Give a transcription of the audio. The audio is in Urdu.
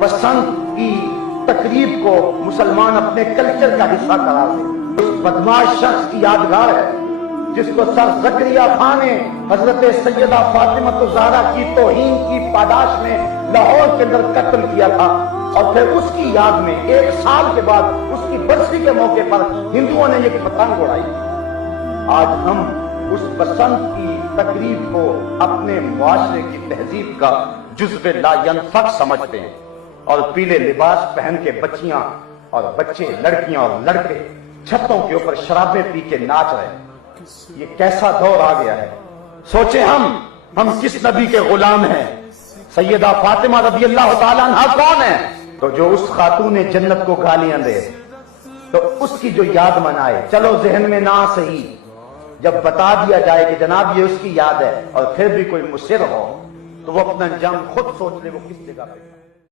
بسنت کی تقریب کو مسلمان اپنے کلچر کا حصہ قرار دے۔ اس بدماش شخص کی یادگار ہے جس کو سر زکریا خان نے حضرت سیدہ فاطمہ الزہرا کی توہین کی پاداش میں لاہور کے اندر قتل کیا تھا، اور پھر اس کی یاد میں 1 سال کے بعد اس کی برسی کے موقع پر ہندوؤں نے یہ پتنگ اڑائی۔ آج ہم اس بسنت کی تقریب کو اپنے معاشرے کی تہذیب کا جزو لا ینفک سمجھتے ہیں، اور پیلے لباس پہن کے بچیاں اور بچے، لڑکیاں اور لڑکے چھتوں کے اوپر شرابیں پی کے ناچ رہے ہیں۔ یہ کیسا دور آ گیا ہے؟ سوچیں ہم کس نبی کے غلام ہیں؟ سیدہ فاطمہ رضی اللہ تعالیٰ عنہا کون ہے؟ تو جو اس خاتون جنت کو گالیاں دے، تو اس کی جو یاد منائے، چلو ذہن میں نہ صحیح، جب بتا دیا جائے کہ جناب یہ اس کی یاد ہے، اور پھر بھی کوئی مصر ہو تو وہ اپنا انجام خود سوچ لے وہ کس جگہ پہ